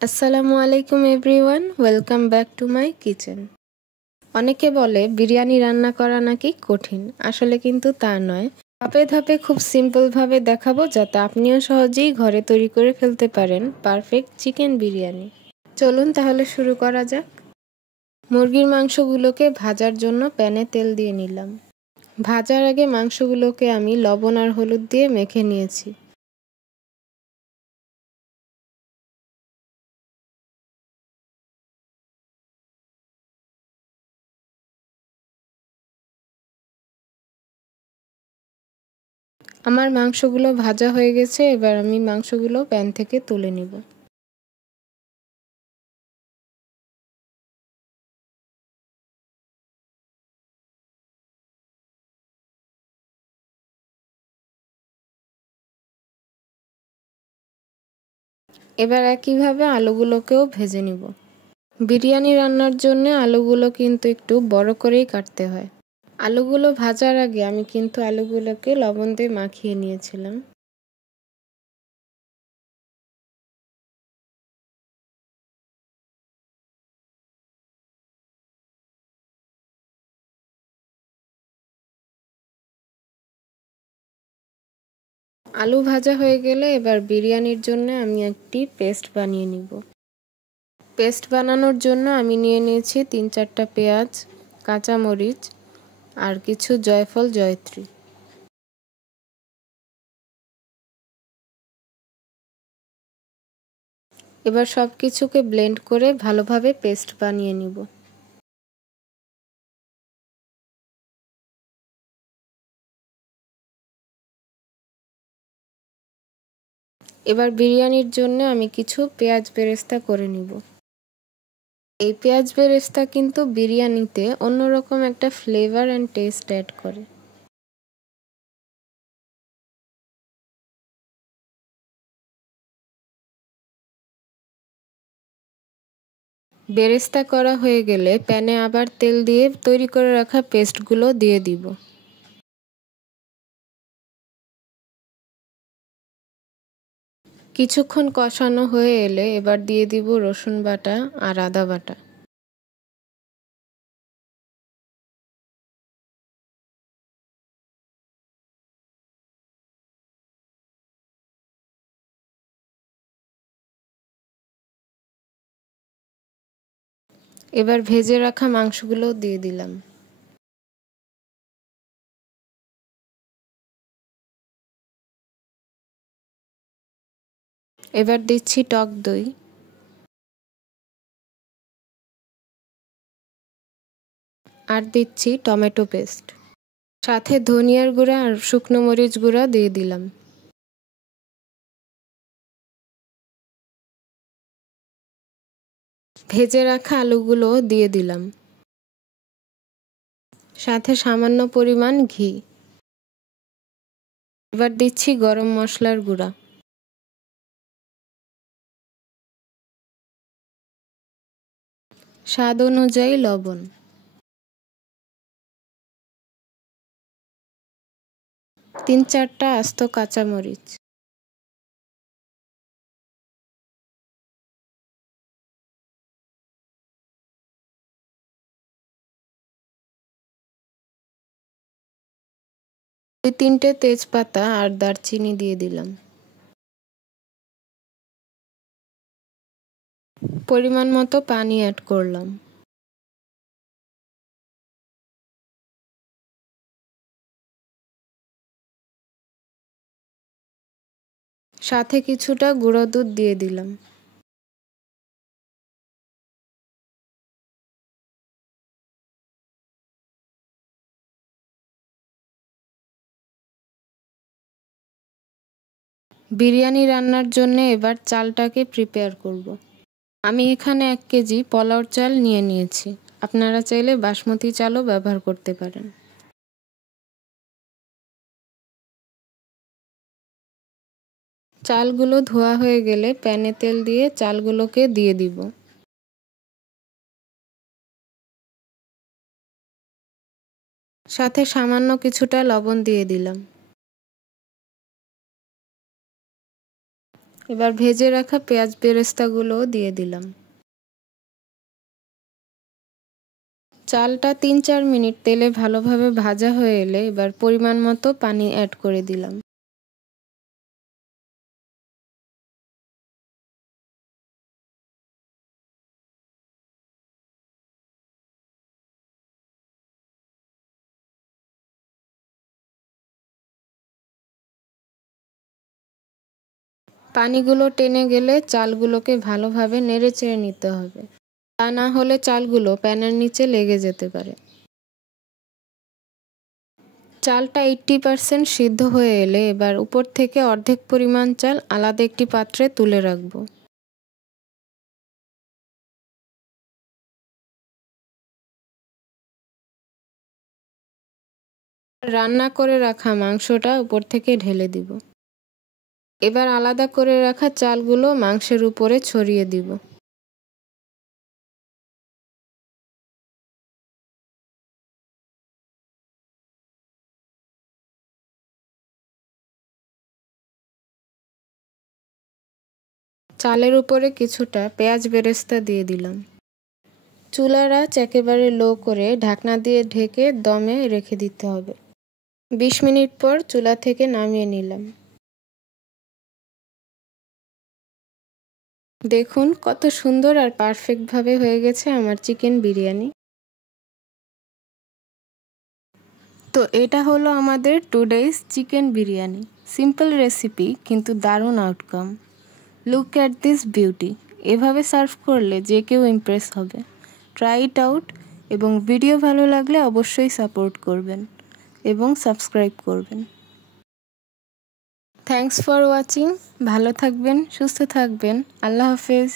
আসসালামু আলাইকুম everyone, welcome back to my kitchen. অনেকে বলে বিরিয়ানি রান্না করা নাকি কঠিন, আসলে কিন্তু তা নয়। ধাপে ধাপে খুব সিম্পলভাবে দেখাবো যাতে আপনিও সহজেই ঘরে তৈরি করে ফেলতে পারেন পারফেক্ট চিকেন বিরিয়ানি। চলুন তাহলে শুরু করা যাক। মুরগির মাংসগুলোকে ভাজার জন্য প্যানে তেল দিয়ে নিলাম। ভাজার আগে মাংসগুলোকে আমি লবণ আর হলুদ দিয়ে মেখে নিয়েছি। আমার মাংসগুলো ভাজা হয়ে গেছে, এবার আমি মাংসগুলো প্যান থেকে তুলে নিব। এবার একইভাবে আলুগুলোকেও ভেজে নিব। বিরিয়ানি রান্নার জন্য আলুগুলো কিন্তু একটু বড় করেই কাটতে হয়। আলুগুলো ভাজার আগে আমি কিন্তু আলুগুলোকে লবণ দিয়ে মাখিয়ে নিয়েছিলাম। আলু ভাজা হয়ে গেলে এবার বিরিয়ানির জন্য আমি একটি পেস্ট বানিয়ে নিব। পেস্ট বানানোর জন্য আমি নিয়ে নিয়েছি 3-4টা পেঁয়াজ, কাঁচামরিচ আর কিছু জয়ফল জয়ত্রী। এবার সব কিছুকে ব্লেন্ড করে ভালোভাবে পেস্ট বানিয়ে নিব। এবার বিরিয়ানির জন্য আমি কিছু পেঁয়াজ বেরেস্তা করে নিব। এই পেঁয়াজ বেরেস্তা কিন্তু বিরিয়ানিতে অন্যরকম একটা ফ্লেভার অ্যান্ড টেস্ট অ্যাড করে। বেরেস্তা করা হয়ে গেলে প্যানে আবার তেল দিয়ে তৈরি করে রাখা পেস্টগুলো দিয়ে দিব। কিছুক্ষণ কষানো হয়ে এলে এবার দিয়ে দিব রসুন বাটা আর আদা বাটা। এবার ভেজে রাখা মাংসগুলো দিয়ে দিলাম। এবার দিচ্ছি টক দই, আর দিচ্ছি টমেটো পেস্ট, সাথে ধনিয়ার গুঁড়া আর শুকনো মরিচ গুঁড়া দিয়ে দিলাম। ভেজে রাখা আলুগুলো দিয়ে দিলাম, সাথে সামান্য পরিমাণ ঘি। এবার দিচ্ছি গরম মশলার গুঁড়া, স্বাদ অনুযায়ী লবণ, 3-4টা আস্ত কাঁচামরিচ। দুই তিনটে তেজপাতা আর দারচিনি দিয়ে দিলাম। পরিমাণ মতো পানি অ্যাড করলাম। সাথে কিছুটা গুঁড়ো দুধ দিয়ে দিলাম। বিরিয়ানি রান্নার জন্য এবার চালটাকে প্রিপেয়ার করব। আমি এখানে 1 কেজি পোলাওর চাল নিয়ে নিয়েছি। আপনারা চাইলে বাসমতি চালও ব্যবহার করতে পারেন। চালগুলো ধোয়া হয়ে গেলে প্যানে তেল দিয়ে চালগুলোকে দিয়ে দিব। সাথে সামান্য কিছুটা লবণ দিয়ে দিলাম। এবার ভেজে রাখা পেঁয়াজ বেরেস্তাগুলোও দিয়ে দিলাম। চালটা ৩-৪ মিনিট তেলে ভালোভাবে ভাজা হয়ে এলে এবার পরিমাণ মতো পানি অ্যাড করে দিলাম। পানিগুলো টেনে গেলে চালগুলোকে ভালোভাবে নেড়েচেড়ে নিতে হবে, তা না হলে চালগুলো প্যানের নিচে লেগে যেতে পারে। চালটা 80% সিদ্ধ হয়ে এলে এবার উপর থেকে অর্ধেক পরিমাণ চাল আলাদা একটি পাত্রে তুলে রাখবো। রান্না করে রাখা মাংসটা উপর থেকে ঢেলে দিব। এবার আলাদা করে রাখা চালগুলো মাংসের উপরে ছড়িয়ে দিব। চালের উপরে কিছুটা পেঁয়াজ বেরেস্তা দিয়ে দিলাম। চুলার আঁচ একেবারে লো করে ঢাকনা দিয়ে ঢেকে দমে রেখে দিতে হবে। ২০ মিনিট পর চুলা থেকে নামিয়ে নিলাম। দেখুন কত সুন্দর আর পারফেক্টভাবে হয়ে গেছে আমার চিকেন বিরিয়ানি। তো এটা হলো আমাদের today's chicken biryani. Simple recipe কিন্তু দারুণ outcome. Look at this beauty. এভাবে সার্ভ করলে যে কেউ ইমপ্রেস হবে। ট্রাই ইট আউট এবং ভিডিও ভালো লাগলে অবশ্যই সাপোর্ট করবেন এবং সাবস্ক্রাইব করবেন। Thanks for watching. ভালো থাকবেন, সুস্থ থাকবেন। আল্লাহ হাফেজ।